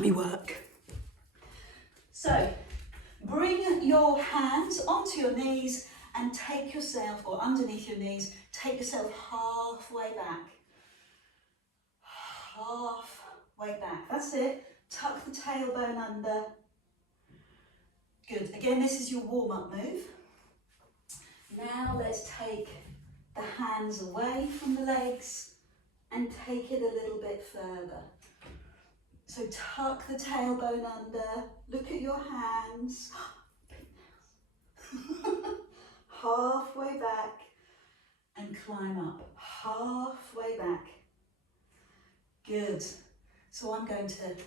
tummy work. So bring your hands onto your knees and take yourself, or underneath your knees, take yourself halfway back. Halfway back, that's it. Tuck the tailbone under. Good, again this is your warm-up move. Now let's take the hands away from the legs and take it a little bit further. So tuck the tailbone under, look at your hands. Halfway back and climb up. Halfway back. Good. So I'm going to lift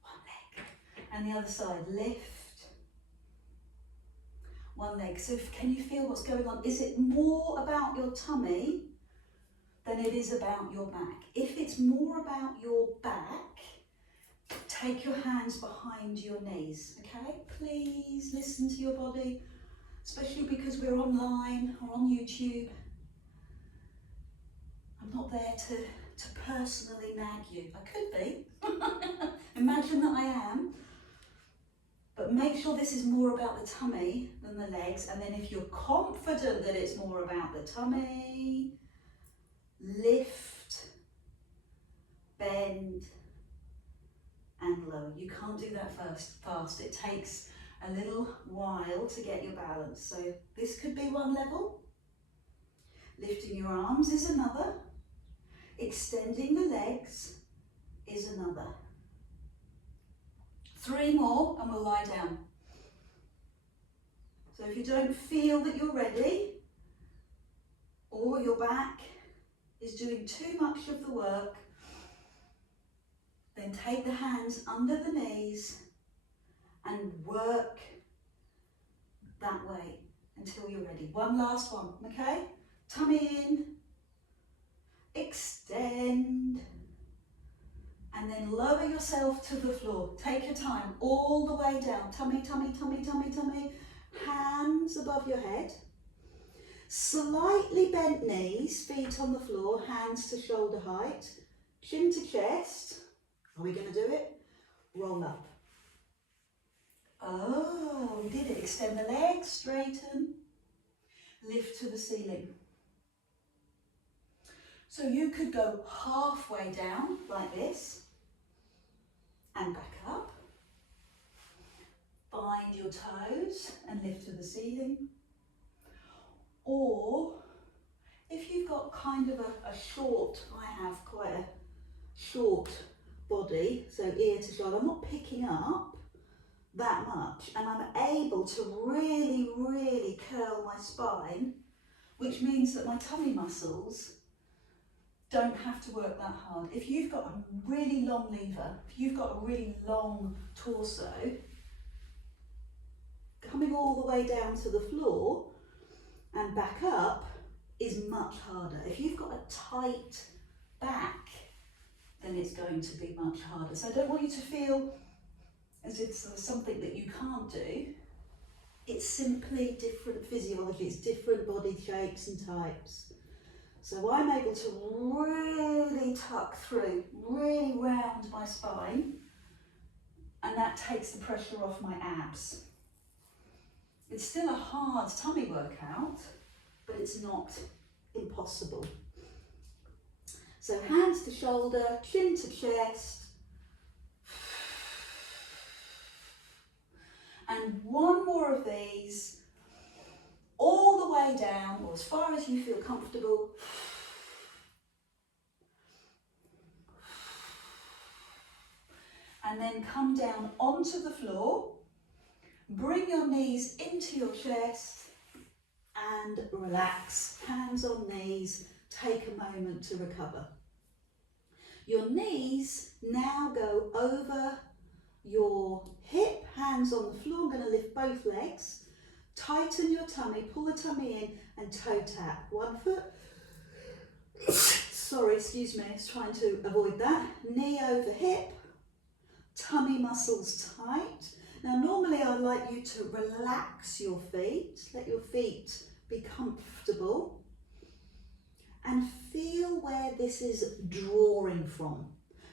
one leg and the other side. Lift one leg. So can you feel what's going on? Is it more about your tummy than it is about your back? If it's more about your back, take your hands behind your knees, okay? Please listen to your body, especially because we're online or on YouTube. I'm not there to personally nag you. I could be. Imagine that I am. But make sure this is more about the tummy than the legs. And then if you're confident that it's more about the tummy, lift, bend, and lower. You can't do that fast. It takes a little while to get your balance. So this could be one level. Lifting your arms is another. Extending the legs is another. 3 more and we'll lie down. So if you don't feel that you're ready, or your back is doing too much of the work, then take the hands under the knees and work that way until you're ready. One last one, okay? Tummy in, extend, and then lower yourself to the floor. Take your time, all the way down. Tummy, tummy, tummy, tummy, tummy. Hands above your head. Slightly bent knees, feet on the floor, hands to shoulder height. Chin to chest. Are we going to do it? Roll up. Oh, we did it. Extend the legs, straighten. Lift to the ceiling. So you could go halfway down like this and back up. Find your toes and lift to the ceiling. Or if you've got kind of a short, I have quite a short body, so ear to shoulder, I'm not picking up that much and I'm able to really, really curl my spine, which means that my tummy muscles don't have to work that hard. If you've got a really long lever, if you've got a really long torso, coming all the way down to the floor and back up is much harder. If you've got a tight back, then it's going to be much harder. So I don't want you to feel as if it's something that you can't do. It's simply different physiology, it's different body shapes and types. So I'm able to really tuck through, really round my spine, and that takes the pressure off my abs. It's still a hard tummy workout, but it's not impossible. So hands to shoulder, chin to chest. And one more of these, all the way down, or as far as you feel comfortable. And then come down onto the floor. Bring your knees into your chest and relax. Hands on knees. Take a moment to recover. Your knees now go over your hip, hands on the floor. I'm going to lift both legs. Tighten your tummy, pull the tummy in and toe tap. One foot. Sorry, excuse me, I was trying to avoid that. Knee over hip. Tummy muscles tight. Now normally I'd like you to relax your feet. Let your feet be comfortable. And feel where this is drawing from.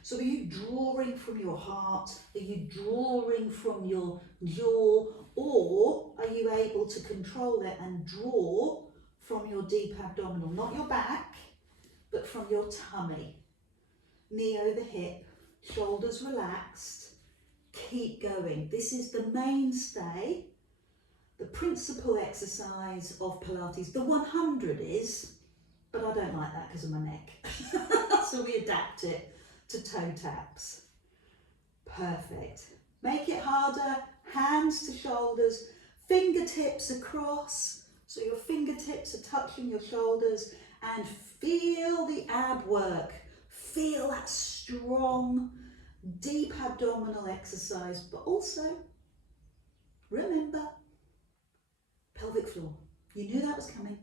So are you drawing from your heart? Are you drawing from your jaw? Or are you able to control it and draw from your deep abdominal? Not your back, but from your tummy. Knee over hip, shoulders relaxed. Keep going. This is the mainstay, the principal exercise of Pilates. The 100 is, but I don't like that because of my neck. So we adapt it to toe taps. Perfect. Make it harder, hands to shoulders, fingertips across, so your fingertips are touching your shoulders, and feel the ab work. Feel that strong, deep abdominal exercise, but also remember, pelvic floor. You knew that was coming.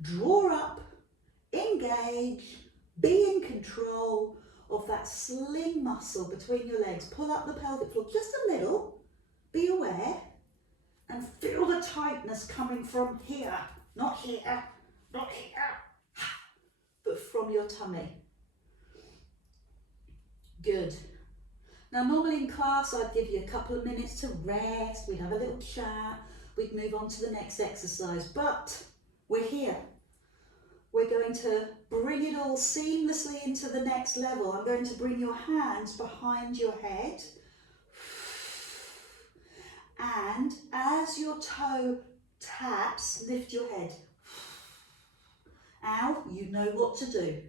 Draw up, engage, be in control of that sling muscle between your legs. Pull up the pelvic floor just a little, be aware, and feel the tightness coming from here, not here, not here, but from your tummy. Good. Now normally in class I'd give you a couple of minutes to rest, we'd have a little chat, we'd move on to the next exercise, but we're here. We're going to bring it all seamlessly into the next level. I'm going to bring your hands behind your head, and as your toe taps, lift your head. Al, you know what to do.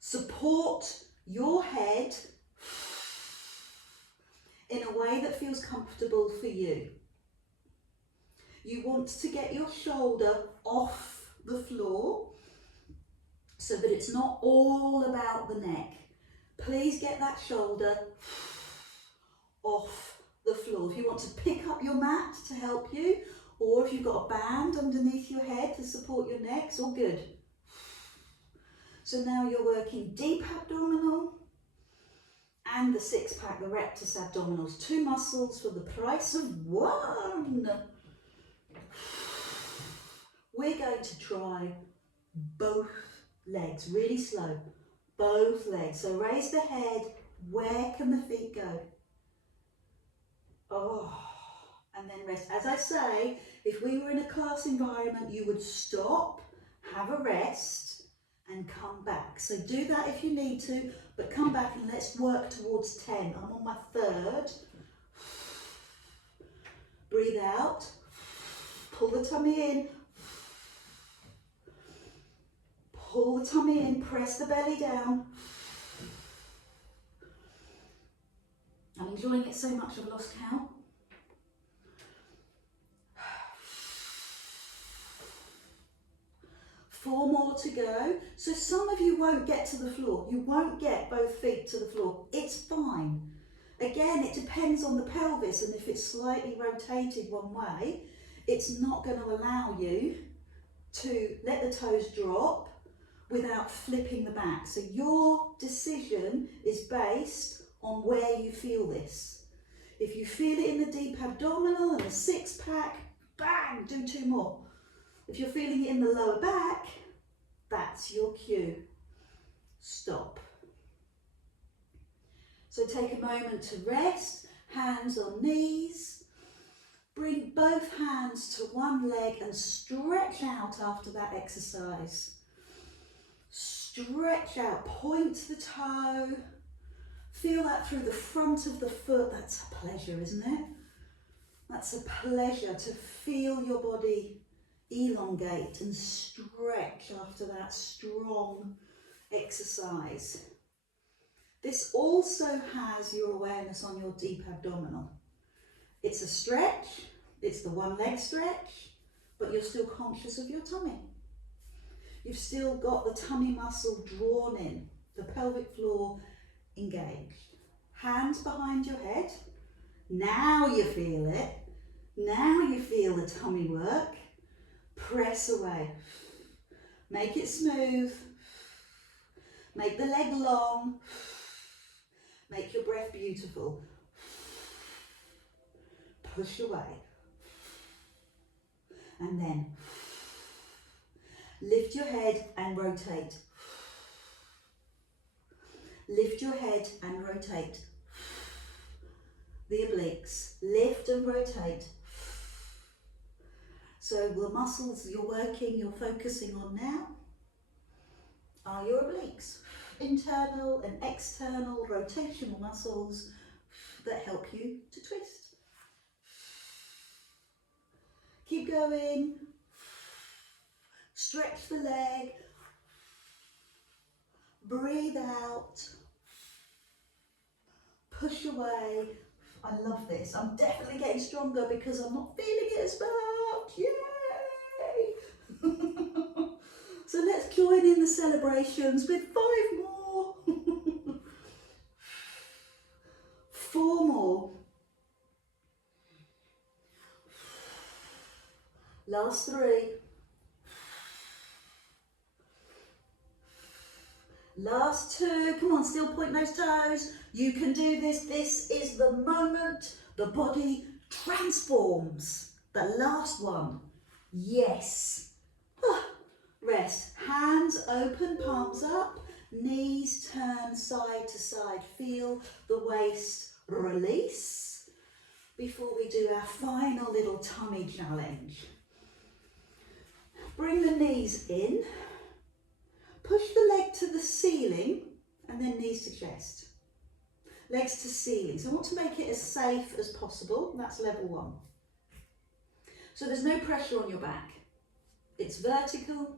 Support your head in a way that feels comfortable for you. You want to get your shoulder off the floor so that it's not all about the neck. Please get that shoulder off the floor. If you want to pick up your mat to help you, or if you've got a band underneath your head to support your neck, it's all good. So now you're working deep abdominal and the six pack, the rectus abdominals. Two muscles for the price of one. We're going to try both legs, really slow, both legs. So raise the head, where can the feet go? Oh, and then rest. As I say, if we were in a class environment, you would stop, have a rest, and come back. So do that if you need to, but come back and let's work towards 10. I'm on my third. Breathe out, pull the tummy in, pull the tummy in, press the belly down. I'm enjoying it so much I've lost count. Four more to go. So some of you won't get to the floor. You won't get both feet to the floor. It's fine. Again, it depends on the pelvis, and if it's slightly rotated one way, it's not going to allow you to let the toes drop without flipping the back. So your decision is based on where you feel this. If you feel it in the deep abdominal and the six pack, bang, do two more. If you're feeling it in the lower back, that's your cue. Stop. So take a moment to rest, hands on knees. Bring both hands to one leg and stretch out after that exercise. Stretch out, point the toe. Feel that through the front of the foot. That's a pleasure, isn't it? That's a pleasure to feel your body elongate and stretch after that strong exercise. This also has your awareness on your deep abdominal. It's a stretch, it's the one leg stretch, but you're still conscious of your tummy. You've still got the tummy muscle drawn in, the pelvic floor engaged. Hands behind your head. Now you feel it. Now you feel the tummy work. Press away. Make it smooth. Make the leg long. Make your breath beautiful. Push away. And then lift your head and rotate. Lift your head and rotate. The obliques, lift and rotate. So the muscles you're working, you're focusing on now are your obliques. Internal and external rotational muscles that help you to twist. Keep going. Stretch the leg. Breathe out. Push away. I love this. I'm definitely getting stronger because I'm not feeling it as much. Yay! So let's join in the celebrations with 5 more. 4 more. Last 3. Last 2. Come on, still point those toes. You can do this. This is the moment the body transforms. The last one. Yes. Rest. Hands open, palms up. Knees turn side to side. Feel the waist release before we do our final little tummy challenge. Bring the knees in. Push the leg to the ceiling and then knees to chest. Legs to ceiling. So I want to make it as safe as possible. That's level 1. So there's no pressure on your back. It's vertical.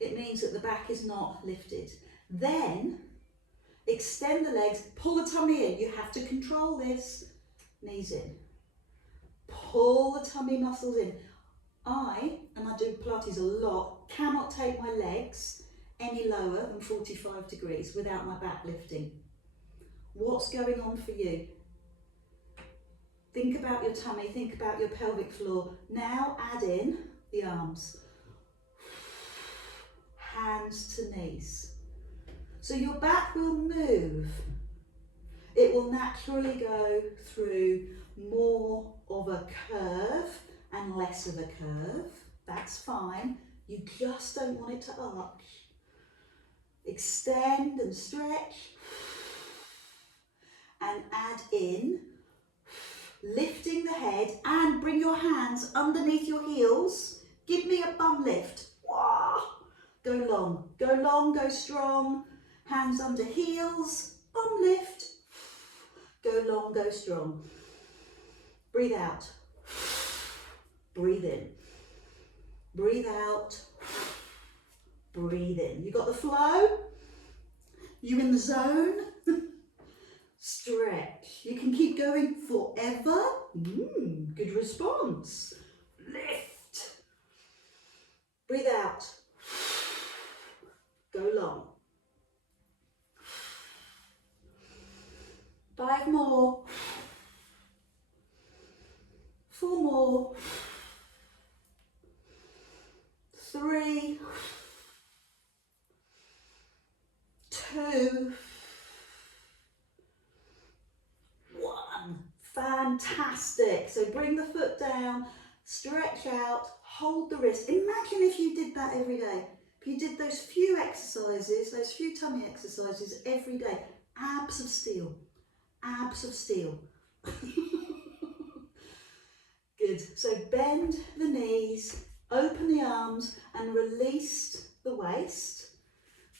It means that the back is not lifted. Then extend the legs, pull the tummy in. You have to control this. Knees in. Pull the tummy muscles in. And I do Pilates a lot, cannot take my legs any lower than 45 degrees without my back lifting. What's going on for you? Think about your tummy, think about your pelvic floor. Now add in the arms. Hands to knees. So your back will move. It will naturally go through more of a curve and less of a curve. That's fine. You just don't want it to arch. Extend and stretch. And add in, lifting the head, and bring your hands underneath your heels. Give me a bum lift. Wah. Go long, go strong. Hands under heels, bum lift. Go long, go strong. Breathe out. Breathe in. Breathe out. Breathe in. You got the flow? You in the zone? Stretch. You can keep going forever. Good response. Lift. Breathe out. Go long. 5 more. 4 more. 3. 2. 1. Fantastic. So bring the foot down, stretch out, hold the wrist. Imagine if you did that every day. If you did those few exercises, those few tummy exercises every day. Abs of steel. Abs of steel. Good. So bend the knees, open the arms and release the waist.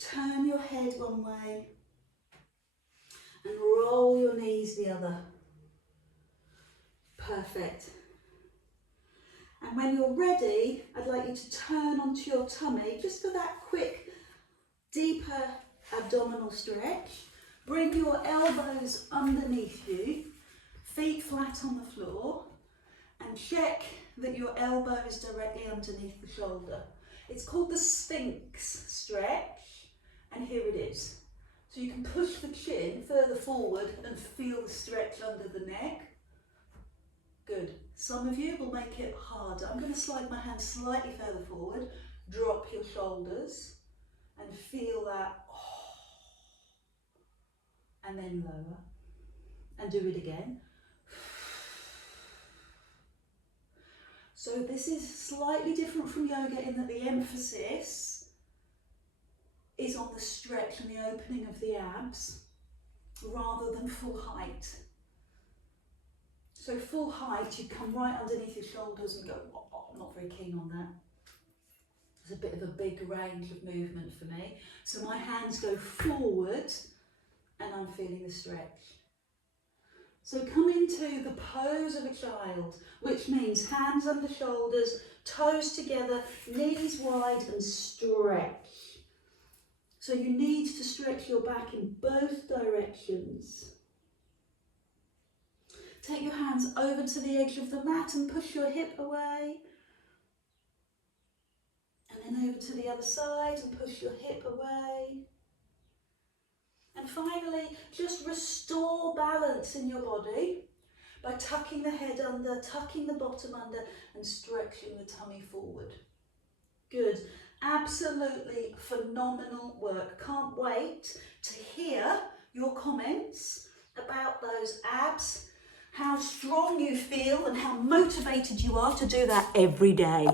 Turn your head one way and roll your knees the other. Perfect. And when you're ready, I'd like you to turn onto your tummy just for that quick, deeper abdominal stretch. Bring your elbows underneath you, feet flat on the floor, and check that your elbow is directly underneath the shoulder. It's called the Sphinx Stretch, and here it is. So you can push the chin further forward and feel the stretch under the neck. Good. Some of you will make it harder. I'm going to slide my hand slightly further forward, drop your shoulders, and feel that, and then lower, and do it again. So this is slightly different from yoga in that the emphasis is on the stretch and the opening of the abs. rather than full height. So full height, you come right underneath your shoulders and go, oh, I'm not very keen on that. There's a bit of a big range of movement for me. So my hands go forward and I'm feeling the stretch. So come into the pose of a child, which means hands under shoulders, toes together, knees wide and stretch. So you need to stretch your back in both directions. Take your hands over to the edge of the mat and push your hip away. And then over to the other side and push your hip away. And finally, just restore balance in your body by tucking the head under, tucking the bottom under and stretching the tummy forward. Good. Absolutely phenomenal work. Can't wait to hear your comments about those abs, how strong you feel and how motivated you are to do that every day.